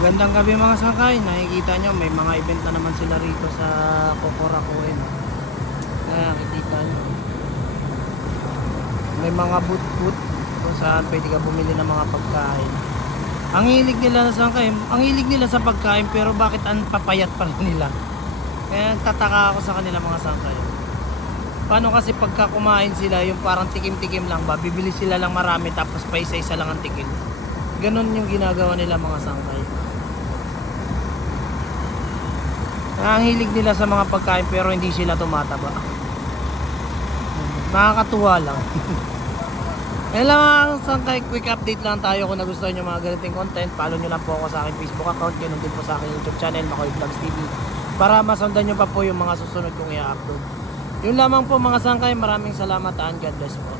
Magandang gabi mga sangkay. Nakikita nyo may mga event na naman sila rito sa Kokorakuin. Nakikita nyo may mga boot kung saan pwede ka bumili ng mga pagkain. Ang hilig nila sa sangkay, ang hilig nila sa pagkain, pero bakit ang papayat pa rin nila? Kaya tataka ako sa kanila mga sangkay. Paano kasi pagka kumain sila, yung parang tikim-tikim lang ba, bibili sila lang marami tapos pa isa-isa lang ang tikim. Ganon yung ginagawa nila mga sangkay. Ang hilig nila sa mga pagkain pero hindi sila tumataba. Nakakatuwa lang. Yan lang mga sangkay, quick update lang tayo. Kung nagustuhan nyo mga ganitong content, follow nyo lang po ako sa aking Facebook account, ganun din po sa aking YouTube channel, Makoy Vlogs TV, para masundan nyo pa po yung mga susunod kong i-upload. Yun lamang po mga sangkay, maraming salamat and God bless po.